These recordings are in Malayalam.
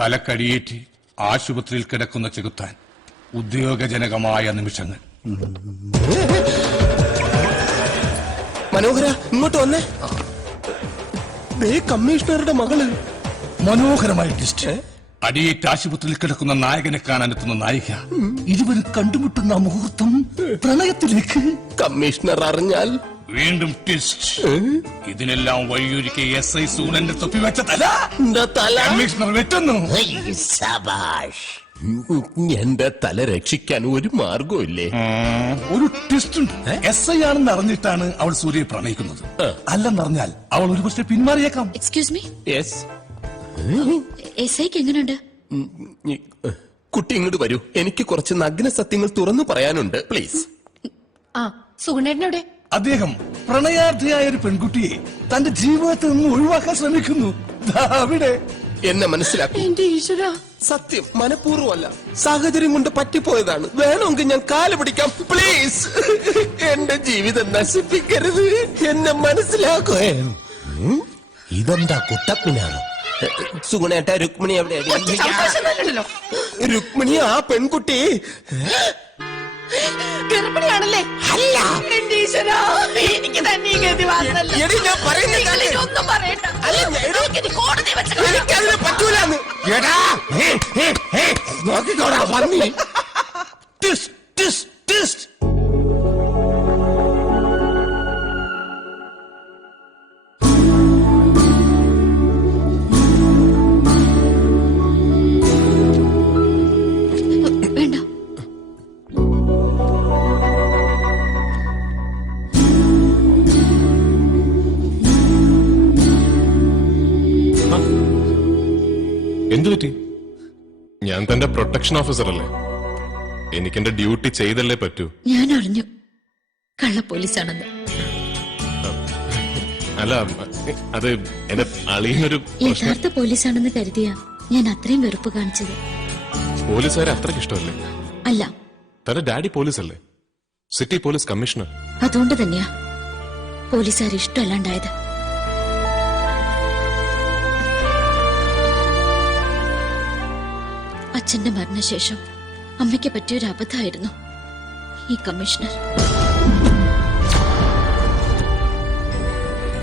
തലക്കടിയേറ്റ് ആശുപത്രിയിൽ കിടക്കുന്ന ചെകുത്താൻ. ഉദ്യോഗജനകമായ നിമിഷങ്ങൾ. മനോഹര, ഇങ്ങോട്ട് വന്നേ. കമ്മീഷണറുടെ മകള്. മനോഹരമായ ട്വിസ്റ്റ്. അടിയേറ്റ് ആശുപത്രിയിൽ കിടക്കുന്ന നായകനെ കാണാനെത്തുന്ന നായിക. ഇരുവരും കണ്ടുമുട്ടുന്ന മുഹൂർത്തം പ്രണയത്തിലേക്ക്. കമ്മീഷണർ അറിഞ്ഞാൽ വീണ്ടും ട്വിസ്റ്റ്. ഇതിനെല്ലാം വഴിയൊരുക്കി SI സൂണന്റെ തൊപ്പി വെച്ച തല കമ്മീഷണർ വെട്ടുന്നു. എന്റെ തല രക്ഷിക്കാൻ ഒരു മാർഗമില്ലേ? ഒരു ട്വിസ്റ്റ് ഉണ്ട്. SI ആണെന്ന് അറിഞ്ഞിട്ടാണ് അവൾ സൂര്യയെ പ്രണയിക്കുന്നത്. അല്ലെന്നറിഞ്ഞാൽ അവൾ ഒരു പക്ഷേ പിന്മാറിയേക്കാം. Excuse me, yes. SIക്ക് എങ്ങനെയുണ്ട്? കുട്ടി ഇങ്ങോട്ട് വരൂ, എനിക്ക് കുറച്ച് നഗ്ന സത്യങ്ങൾ തുറന്നു പറയാനുണ്ട്, പ്ലീസ്. സുഗുണേട്ടനെവിടെ? അദ്ദേഹം പ്രണയാർത്ഥിയായ ഒരു പെൺകുട്ടിയെ തന്റെ ജീവിതത്തിൽ നിന്ന് ഒഴിവാക്കാൻ ശ്രമിക്കുന്നു. അവിടെ എന്നെ മനസ്സിലാക്കി. എന്റെ ഈശ്വര, സത്യം മനഃപൂർവ്വമല്ല, സാഹചര്യം കൊണ്ട് പറ്റിപ്പോയതാണ്. വേണമെങ്കിൽ ഞാൻ കാല് പിടിക്കാം, പ്ലീസ്. എന്റെ ജീവിതം നശിപ്പിക്കരുത്, എന്നെ മനസ്സിലാക്കോ. ഇതെന്താ കുട്ടപ്പിനാണോ? സുഗുണേട്ട, രുക്മിണി എവിടെ? രുക്മിണി ആ പെൺകുട്ടി ഗർഭിണിയാണല്ലേ? അല്ല. എന്റെ ഈശ്വര, എനിക്ക് തന്നെ ഗതി വന്നല്ലോ. ഞാൻ പറയുന്നത് ഒന്നും പറയണ്ട. കോടതി വെച്ച് എനിക്കതിനെ പറ്റൂലെന്ന്. നോക്കിക്കോടാ പന്നി. വേണ്ട. എന്തുപറ്റി? ഞാൻ തന്റെ പ്രൊട്ടക്ഷൻ ഓഫീസർ അല്ലേ, എനിക്കെന്റെ ഡ്യൂട്ടി ചെയ്തല്ലേ പറ്റൂ. ഞാൻ അറിഞ്ഞു കള്ള പോലീസാണെന്ന്. അല്ല, അത് എന്റെ അളിയനൊരു യഥാർത്ഥ പോലീസാണെന്ന് കരുതിയ ഞാൻ അത്രയും വെറുപ്പ് കാണിച്ചത്. പോലീസുകാരെ അത്രയ്ക്ക് ഇഷ്ടമല്ലേ? അല്ല, തന്റെ ഡാഡി പോലീസ് അല്ലേ, സിറ്റി പോലീസ് കമ്മീഷണർ. അതുകൊണ്ട് തന്നെയാ പോലീസുകാർ ഇഷ്ടമല്ലാണ്ടായത്. അച്ഛന്റെ മരണശേഷം അമ്മയ്ക്ക് പറ്റിയൊരു അബദ്ധമായിരുന്നു ഈ കമ്മീഷണർ.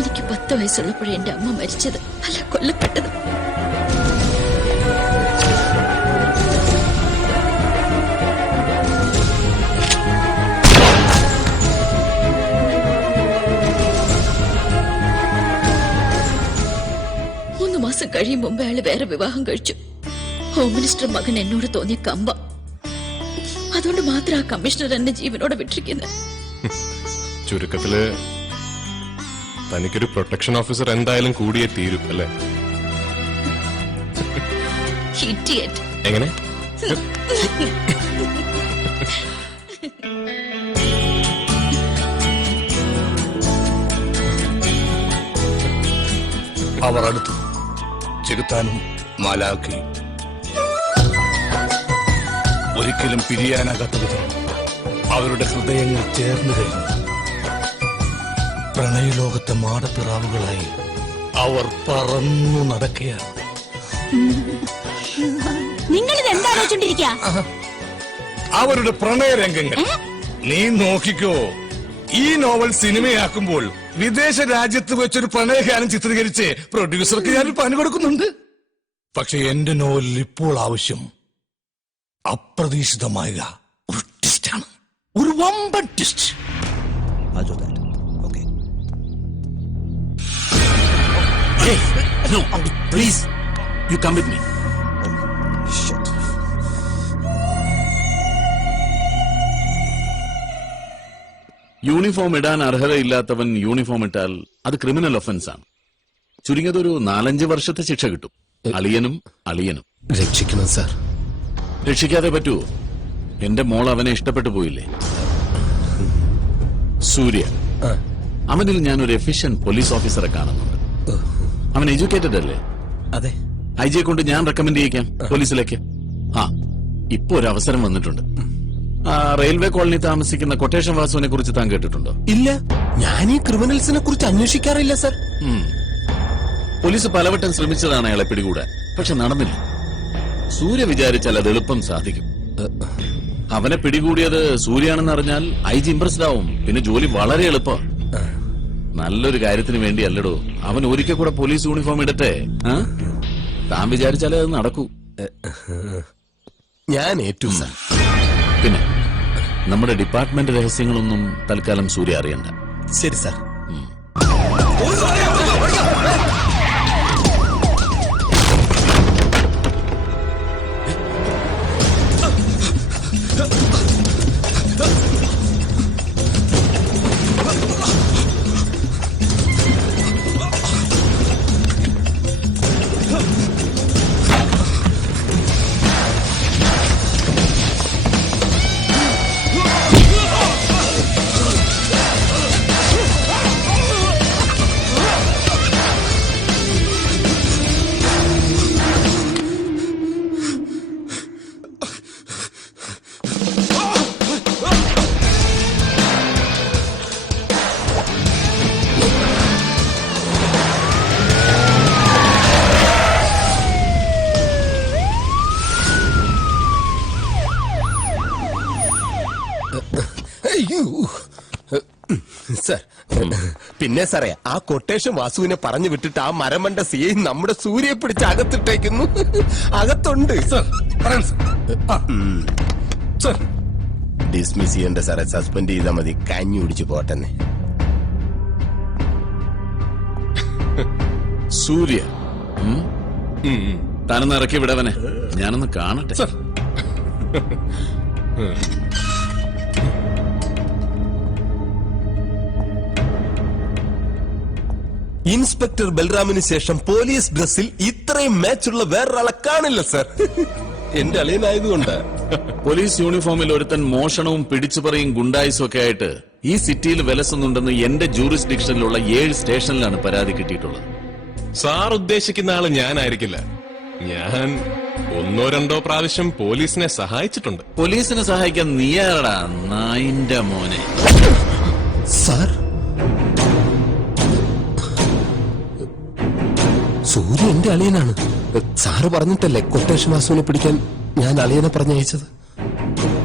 എനിക്ക് 10 വയസ്സുള്ളപ്പോഴേ എന്റെ അമ്മ മരിച്ചത്, അല്ല കൊല്ലപ്പെട്ടത്. മൂന്ന് മാസം കഴിയും മുമ്പ് അയാള് വേറെ വിവാഹം കഴിച്ചു. ഹോം മിനിസ്റ്റർ മകൻ എന്നോട് തോന്നിയ കമ്പ, അതുകൊണ്ട് മാത്രം ആ കമ്മീഷണർ എന്നെ ജീവനോടെ വിട്ടിരിക്കുന്നത്. ചുരുക്കത്തില് തനിക്കൊരു പ്രൊട്ടക്ഷൻ ഓഫീസർ എന്തായാലും കൂടിയേ തീരും അല്ലേ? Idiot. എങ്ങനെ? അവർ അടുത്തു. ചെകുത്താനും മാലാഖയും ഒരിക്കലും പിരിയാനാകാത്ത വിധം അവരുടെ ഹൃദയങ്ങൾ ചേർന്നു കഴിഞ്ഞു. പ്രണയലോകത്തെ മാടപ്പിറാവുകളായി അവർ പറന്നു നടക്കുകയാണ്. നിങ്ങളിത് എന്താലോചിച്ചോണ്ടിരിക്കുക? അവരുടെ പ്രണയരംഗങ്ങൾ നീ നോക്കിക്കോ. ഈ നോവൽ സിനിമയാക്കുമ്പോൾ വിദേശ രാജ്യത്ത് വെച്ചൊരു പ്രണയഗാനം ചിത്രീകരിച്ച് പ്രൊഡ്യൂസർക്ക് ഞാൻ പണി കൊടുക്കുന്നുണ്ട്. പക്ഷെ എന്റെ നോവലിൽ ഇപ്പോൾ ആവശ്യം അപ്രതീക്ഷിതമായ ഒരു ട്വിസ്റ്റാണ്, ഒരു വമ്പൻ twist. No, please, you come with me. Shit. Uniform ഇടാൻ അർഹതയില്ലാത്തവൻ യൂണിഫോം ഇട്ടാൽ അത് ക്രിമിനൽ ഒഫൻസ് ആണ്. ചുരുങ്ങിയതൊരു 4-5 വർഷത്തെ ശിക്ഷ കിട്ടും. അളിയനും. രക്ഷിക്കണം സാർ. രക്ഷിക്കാതെ പറ്റുമോ? എന്റെ മോൾ അവനെ ഇഷ്ടപ്പെട്ടു പോയില്ലേ? സൂര്യ, അവനിൽ ഞാനൊരു എഫിഷ്യന്റ് പോലീസ് ഓഫീസറെ കാണുന്നുണ്ട്. അവൻ എഡ്യൂക്കേറ്റഡ് അല്ലേ? അതെ. IJ കൊണ്ട് ഞാൻ റെക്കമെൻഡ് ചെയ്യിക്കാം പോലീസിലേക്ക്. ഇപ്പൊ ഒരു അവസരം വന്നിട്ടുണ്ട്. റെയിൽവേ കോളനി താമസിക്കുന്ന കൊട്ടേഷൻ വാസുവിനെ കുറിച്ച് താൻ കേട്ടിട്ടുണ്ടോ? ഇല്ല, ഞാൻ ഈ ക്രിമിനൽസിനെ കുറിച്ച് അന്വേഷിക്കാറില്ല സാർ. പോലീസ് പലവട്ടം ശ്രമിച്ചതാണ് അയാളെ പിടികൂടാൻ, പക്ഷെ നടന്നില്ല. സൂര്യ വിചാരിച്ചാൽ അത് എളുപ്പം സാധിക്കും. അവനെ പിടികൂടിയത് സൂര്യാണെന്ന് അറിഞ്ഞാൽ ഐ ജി ഇംപ്രസ്ഡ് ആവും. പിന്നെ ജോലി വളരെ എളുപ്പം. നല്ലൊരു കാര്യത്തിന് വേണ്ടിയല്ലടോ. അവൻ ഒരിക്കൽ കൂടെ പോലീസ് യൂണിഫോം ഇടട്ടെ. താൻ വിചാരിച്ചാലേ അത് നടക്കൂ. ഞാൻ ഏറ്റു സാർ. പിന്നെ നമ്മുടെ ഡിപ്പാർട്ട്മെന്റ് രഹസ്യങ്ങളൊന്നും തൽക്കാലം സൂര്യ അറിയണ്ട. ശരി സാർ. സാർ, പിന്നെ സാറേ, ആ കൊട്ടേഷൻ വാസുവിനെ പറഞ്ഞു വിട്ടിട്ട് ആ മരമണ്ട സിയെ നമ്മുടെ സൂര്യയെ പിടിച്ച് അകത്തിട്ടേക്കുന്നു. അകത്തുണ്ട് സർ. ഡിസ്മിസ് ചെയ്യണ്ട സാറേ, സസ്പെൻഡ് ചെയ്താൽ മതി. കഞ്ഞി കുടിച്ച് പോട്ടെന്നെ. സൂര്യ താനൊന്ന് ഇറക്കി വിടവനെ, ഞാനൊന്ന് കാണട്ടെ. ഇൻസ്പെക്ടർ ബൽറാമിന് ശേഷം പോലീസ് ഡ്രസ്സിൽ ഇത്രയും മാച്ചുള്ള വേറൊരാളെ കാണില്ല സാർ. എന്റെ അളിയനായതുകൊണ്ട്. പോലീസ് യൂണിഫോമിൽ ഒരുത്തൻ മോഷണവും പിടിച്ചുപറിയും ഗുണ്ടായിസും ഒക്കെ ആയിട്ട് ഈ സിറ്റിയിൽ വിലസുന്നുണ്ടെന്ന് എന്റെ ജൂറിസ്ഡിക്ഷനിലുള്ള 7 സ്റ്റേഷനിലാണ് പരാതി കിട്ടിയിട്ടുള്ളത്. സാർ ഉദ്ദേശിക്കുന്ന ആള് ഞാനായിരിക്കില്ല. ഞാൻ 1-2 പ്രാവശ്യം പോലീസിനെ സഹായിച്ചിട്ടുണ്ട്. പോലീസിനെ സഹായിക്കാൻ നീയാടാ നായിന്റെ മോനെ. സാർ, സൂര്യ എന്റെ അളിയനാണ്. സാറ് പറഞ്ഞിട്ടല്ലേ കൊട്ടേഷൻ വാസുവിനെ പിടിക്കാൻ ഞാൻ അളിയനെ പറഞ്ഞയച്ചത്.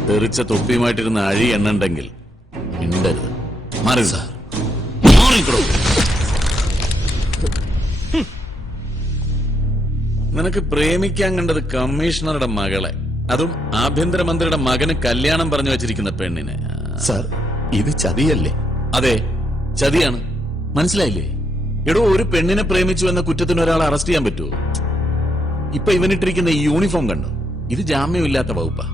തെറിച്ച തൊപ്പിയുമായിട്ടിരുന്ന അഴി എണ്ണുണ്ടെങ്കിൽ മിണ്ടരുത്. മാറി സാർ. നിനക്ക് പ്രേമിക്കാൻ കണ്ടത് കമ്മീഷണറുടെ മകളെ, അതും ആഭ്യന്തരമന്ത്രിയുടെ മകന് കല്യാണം പറഞ്ഞു വെച്ചിരിക്കുന്ന പെണ്ണിനെ. സാർ, ഇത് ചതിയല്ലേ? അതെ, ചതിയാണ്. മനസ്സിലായില്ലേ? എടോ, ഒരു പെണ്ണിനെ പ്രേമിച്ചു എന്ന കുറ്റത്തിന് ഒരാളെ അറസ്റ്റ് ചെയ്യാൻ പറ്റുമോ? ഇപ്പൊ ഇവനിട്ടിരിക്കുന്ന ഈ യൂണിഫോം കണ്ടോ? ഇത് ജാമ്യമില്ലാത്ത വകുപ്പാ.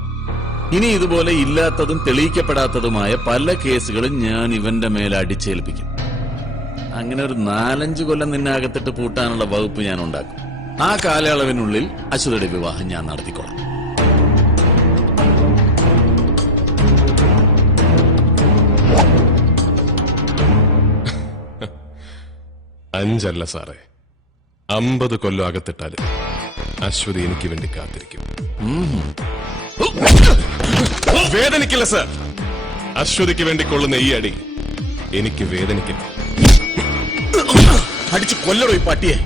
ഇനി ഇതുപോലെ ഇല്ലാത്തതും തെളിയിക്കപ്പെടാത്തതുമായ പല കേസുകളും ഞാൻ ഇവന്റെ മേലെ അടിച്ചേൽപ്പിക്കും. അങ്ങനെ ഒരു 4-5 കൊല്ലം നിന്നെ അകത്തിട്ട് പൂട്ടാനുള്ള വകുപ്പ് ഞാൻ ഉണ്ടാക്കും. ആ കാലയളവിനുള്ളിൽ അശ്വതിയുടെ വിവാഹം ഞാൻ നടത്തിക്കോളാം. 5 അല്ല സാറേ, 50 കൊല്ലം അകത്തിട്ടാല് അശ്വതി എനിക്ക് വേണ്ടി കാത്തിരിക്കും. വേദനിക്കില്ല സാർ. അശ്വതിക്ക് വേണ്ടി കൊള്ളുന്ന ഈ അടി എനിക്ക് വേദനിക്കില്ല. അടിച്ചു കൊല്ലടോ ഈ പട്ടിയെ.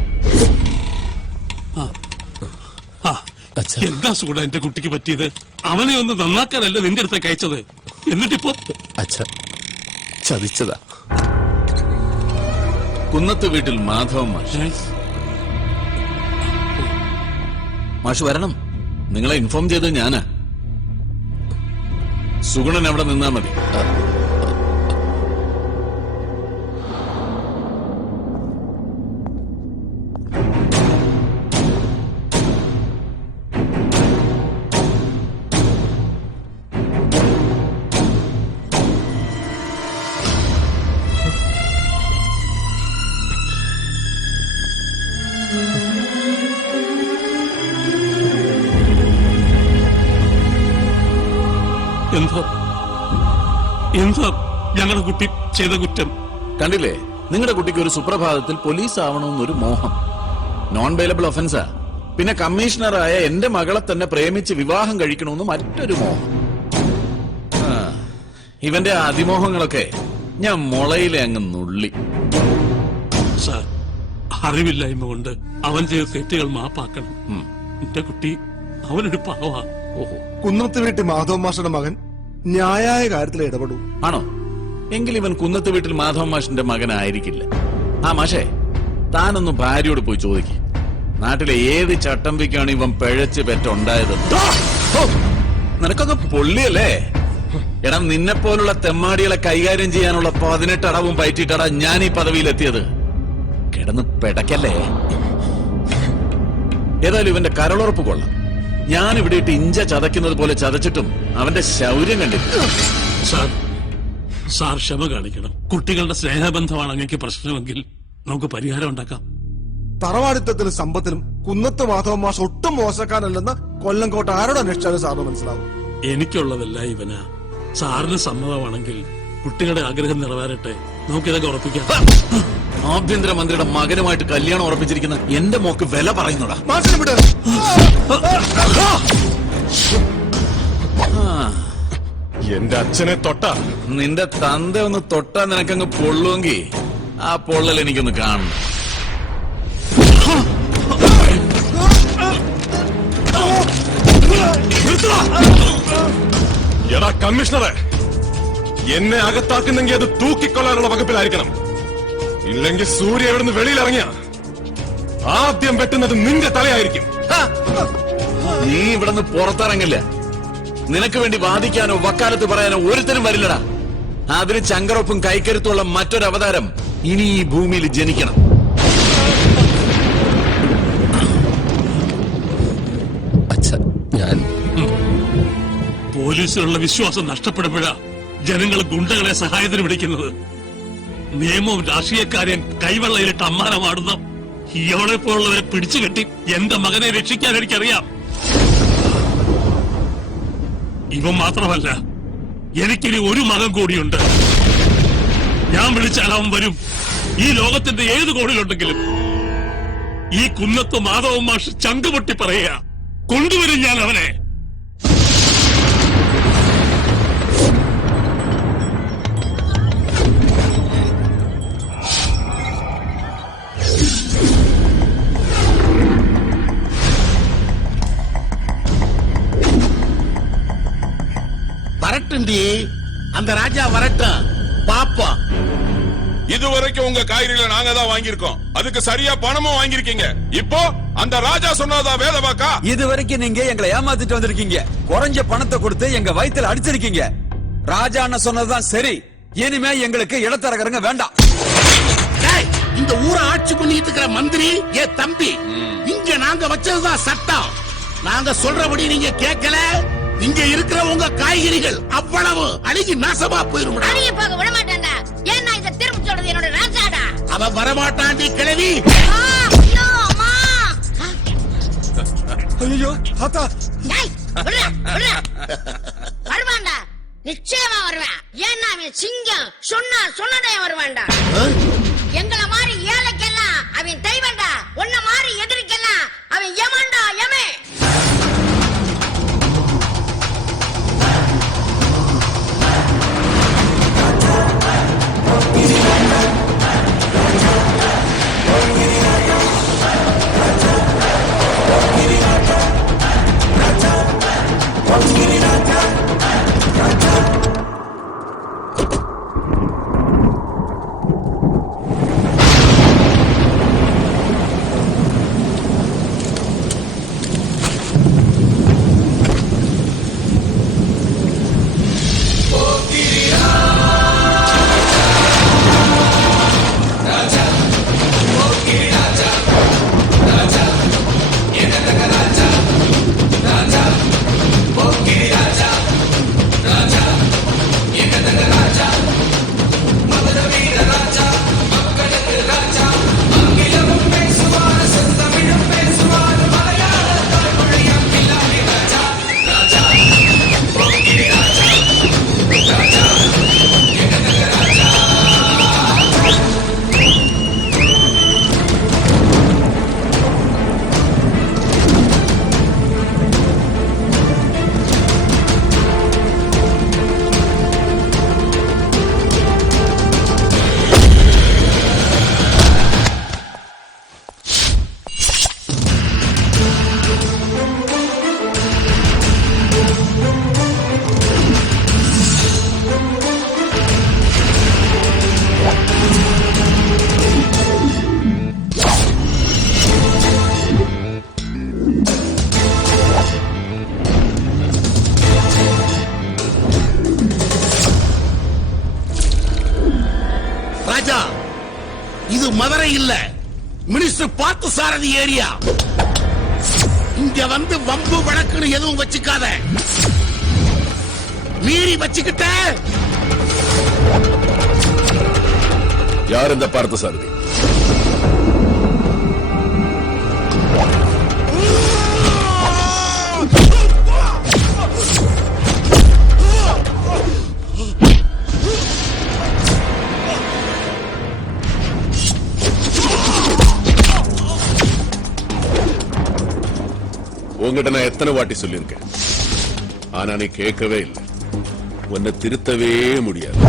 എന്താ സൂടാ എന്റെ കുട്ടിക്ക് പറ്റിയത്? അവനെ ഒന്ന് നന്നാക്കാനല്ല നിന്റെ അടുത്തേക്ക് അയച്ചത്. എന്നിട്ടിപ്പോ ചതിച്ചതാ. കുന്നത്ത് വീട്ടിൽ മാധവൻ മാഷ് വരണം. നിങ്ങളെ ഇൻഫോം ചെയ്തത് ഞാനാ. സുഗുണൻ അവിടെ നിന്നാ മതി. എന്താ ഞങ്ങളുടെ കുട്ടി ചെയ്ത കുറ്റം? കണ്ടില്ലേ, നിങ്ങളുടെ കുട്ടിക്ക് ഒരു സുപ്രഭാതത്തിൽ പോലീസ് ആവണമെന്നൊരു മോഹം. നോൺ ബെയിലബിൾ ഒഫൻസാ. പിന്നെ കമ്മീഷണറായ എന്റെ മകളെ തന്നെ പ്രേമിച്ച് വിവാഹം കഴിക്കണമെന്ന് മറ്റൊരു മോഹം. ഇവന്റെ അതിമോഹങ്ങളൊക്കെ ഞാൻ മുളയിലെ അങ്ങ് നുള്ളി. സാർ, അറിവില്ലായ്മ കൊണ്ട് അവൻ ചെയ്ത തെറ്റുകൾ മാപ്പാക്കണം. എന്റെ കുട്ടി അവനൊരു പാവാ. ഓഹോ, കുന്നത്ത് വീട്ടിൽ മാധവ മാഷയുടെ മകൻ ന്യായായ കാര്യത്തിൽ ഇടപെടും. ആണോ? എങ്കിൽ ഇവൻ കുന്നത്ത് വീട്ടിൽ മാധവ മാഷിന്റെ മകനായിരിക്കില്ല. ആ മാഷേ, താനൊന്ന് ഭാര്യയോട് പോയി ചോദിക്കും, നാട്ടിലെ ഏത് ചട്ടമ്പിക്കാണ് ഇവൻ പിഴച്ച് പെറ്റുണ്ടായത്. നിനക്കൊക്കെ പൊള്ളിയല്ലേ? എടാ, നിന്നെ പോലുള്ള തെമ്മാടികളെ കൈകാര്യം ചെയ്യാനുള്ള 18 അടവും പയറ്റിട്ടടാ ഞാൻ ഈ പദവിയിലെത്തിയത്. കിടന്ന് പെടക്കല്ലേ. ഏതായാലും ഇവന്റെ കരളുറപ്പ് കൊള്ളാം. ഞാൻ ഇവിടെ ഇട്ട് ഇഞ്ച ചതയ്ക്കുന്നത് പോലെ ചതച്ചിട്ടും അവന്റെ ശൗര്യം കണ്ടില്ല. സാർ ക്ഷമ കാണിക്കണം. കുട്ടികളുടെ സ്നേഹബന്ധമാണ് അങ്ങേക്ക് പ്രശ്നമെങ്കിൽ നമുക്ക് പരിഹാരം ഉണ്ടാക്കാം. തറവാടിത്തത്തിലും സമ്പത്തിലും കുന്നത്ത് മാധവ മാഷ് ഒട്ടും മോശക്കാരനല്ലെന്ന് കൊല്ലംകോട്ട് ആരോട് അന്വേഷിച്ചാലും സാറിന് മനസ്സിലാവും. എനിക്കുള്ളതല്ല ഇവനാ. സാറിന് സമ്മതമാണെങ്കിൽ കുട്ടികളുടെ ആഗ്രഹം നിറവേറട്ടെ, നമുക്കിതൊക്കെ ഉറപ്പിക്കാം. ആഭ്യന്തരമന്ത്രിയുടെ മകനുമായിട്ട് കല്യാണം ഉറപ്പിച്ചിരിക്കുന്ന എന്റെ മോക്ക് വില പറയുന്നടാ. മാഷിനെ വിട്. എന്റെ അച്ഛനെ തൊട്ട നിന്റെ തന്ത ഒന്ന് തൊട്ടാ നിനക്കങ്ങ് പൊള്ളുമെങ്കിൽ ആ പൊള്ളൽ എനിക്കൊന്ന് കാണണം. എടാ കമ്മീഷണറെ, എന്നെ അകത്താക്കുന്നെങ്കിൽ അത് തൂക്കിക്കൊള്ളാനുള്ള വകുപ്പിലായിരിക്കണം. ഇല്ലെങ്കിൽ സൂര്യ എവിടുന്ന് വെളിയിലിറങ്ങിയ ആദ്യം വെട്ടുന്നത് നിന്റെ തലയായിരിക്കും. നീ ഇവിടുന്ന് പുറത്തിറങ്ങില്ല. നിനക്ക് വേണ്ടി വാദിക്കാനോ വക്കാലത്ത് പറയാനോ ഒരുത്തരും വരില്ലടാ. അതിന് ചങ്കറൊപ്പും കൈക്കരുത്തുള്ള മറ്റൊരു അവതാരം ഇനി ഈ ഭൂമിയിൽ ജനിക്കണം. അച്ഛാ, ഞാൻ പോലീസിലുള്ള വിശ്വാസം നഷ്ടപ്പെടുമ്പോഴാ ജനങ്ങൾ ഗുണ്ടകളെ സഹായത്തിന് വിളിക്കുന്നത്. നിയമവും രാഷ്ട്രീയക്കാരെയും കൈവെള്ളയിലിട്ട് അമ്മാനമാടുന്ന ഇയാളെ പോലുള്ളവരെ പിടിച്ചുകെട്ടി എന്റെ മകനെ രക്ഷിക്കാൻ എനിക്കറിയാം. ഇവൻ മാത്രമല്ല, എനിക്കിനി ഒരു മകൻ കൂടിയുണ്ട്. ഞാൻ വിളിച്ചാൽ അവൻ വരും. ഈ ലോകത്തിന്റെ ഏത് കോണിലുണ്ടെങ്കിലും ഈ കുന്നത്ത് മാധവ മാഷ് ചങ്കുപൊട്ടി പറയുക, കൊണ്ടുവരും ഞാൻ അവനെ. வரட்டுண்டி, அந்த ராஜா வரட்டும், பாப்போம். இதுவரைக்கும் உங்க காய்கறிகளை நாங்க தான் வாங்கியிருக்கோம். அதுக்கு சரியா பணமும் வாங்கியிருக்கீங்க. இப்போ அந்த ராஜா சொன்னதான் வேலை பாக்கா. இதுவரைக்கும் நீங்க எங்களை ஏமாத்திட்டு வந்திருக்கீங்க. குறைஞ்ச பணத்தை கொடுத்து எங்க வயித்துல அடிச்சிருக்கீங்க. ராஜா அண்ணன் சொன்னதுதான் சரி. இனிமே எங்களுக்கு இடத்தரகருங்க வேண்டாம். இந்த ஊரை ஆட்சி பண்ணிட்டு இருக்கிற மந்திரி ஏ தம்பி, இங்க நாங்க வச்சதுதான் சட்டம். நாங்க சொல்றபடி நீங்க கேட்கல, இங்க இருக்கிற உங்க காய்கறிகள் அவ்வளவு அழுகி நாசமா போயிரும். அழுகி போக விட மாட்டான்டா. ஏன்னா இத திரும்ப சொல்றது என்னோட ராஜாடா. அவ வரமாட்டாண்டி கிழவி. ஐயோ தாத்தா, வருவான்டா, நிச்சயமா வருவேன். ஏன்னா அவன் சிங்கம் சொன்னதே வருவான்டா. எங்கள மாதிரி ஏழைக்கெல்லாம் அவன் தெய்வம்டா. உன்ன மாதிரி எதிரிக்கெல்லாம் அவன் யமன்டா, யமே. இது மதுரை இல்ல, மினிஸ்டர் பார்த்து சாரதி ஏரியா. இங்க வந்து வம்பு வழக்குன்னு எதுவும் வச்சுக்காத. மீறி வச்சுக்கிட்ட யார் இந்த பார்த்த சாரதி? உங்ககிட்ட நான் எத்தனை வாட்டி சொல்லியிருக்கேன், ஆனா நீ கேட்கவே இல்லை. உன்னை திருத்தவே முடியாது.